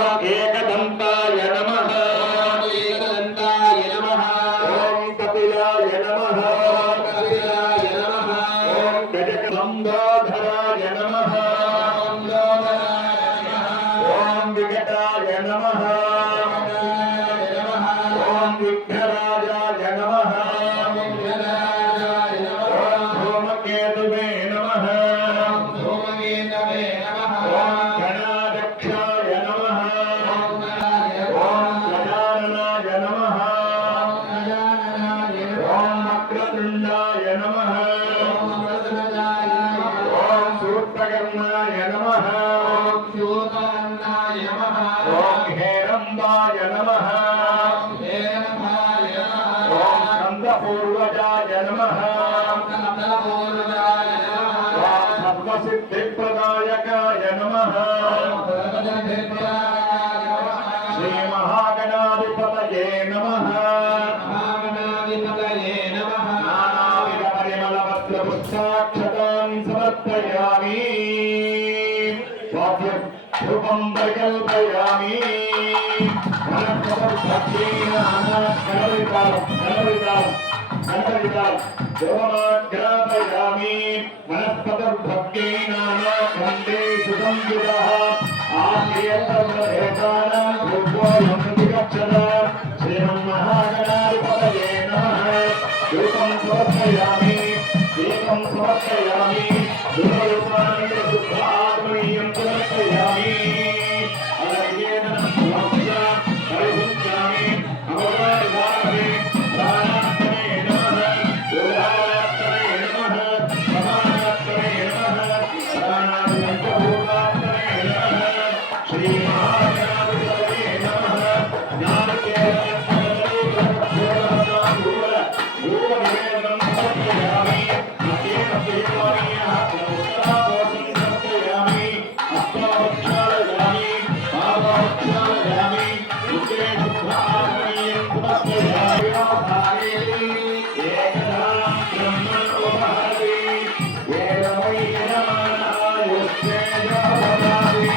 एकदन्ताय नमः एकदन्ताय नमः ओम कपिलाय नमः कपिलाय नमः ओम गजकंबोधराय नमः ओम विकटाय नमः ओम विघ्नराजाय नमः ओम धूमकेतुवे नमः ओम गणाध्यक्षाय नमः ओम गजाननाय नमः ओम वक्रतुंडाय नमः ओम सूत्रकर्णाय नमः ओम हेरंबाय नमः ओम स्कंदपूर्वजाय नमः ओम सर्वसिद्धिप्रदायकाय नमः श्री महागणाधिपतये नमः नानाविध परिमलपत्रपुष्पाक्षतानि समर्पयामि स्वाभ्यं प्रकल्पयामि देवमाग्रापयामि वनस्पतिर्भक्तेनाखण्डे सुसंयुतः आर्येतर्वभेदानां भूत्वायं प्रतिगच्छत श्रीमन्महागणाधिपतये नमः धूपं समर्पयामि दीपं समर्पयामि धूपरूपाणि शुद्धात्मनीयं समर्पयामि अलयेन नमः परिभुञ्जामि अमरावतारे प्राणात्मने नमः योगात्मने नमः समानात्मने नमः प्राणात्मने नमः श्री महागणाधिपतये नमः ज्ञानकेतन समर्पयामि अकेन देवानीयः प्रमुखतावसं समर्पयामि अष्टावक्षालयामि पादवक्षालयामि उच्चे शुद्धात्मनीयं समर्पयामि एकदा ब्रह्मणोपहरि वेदमयि नमनायुष्ये भवामि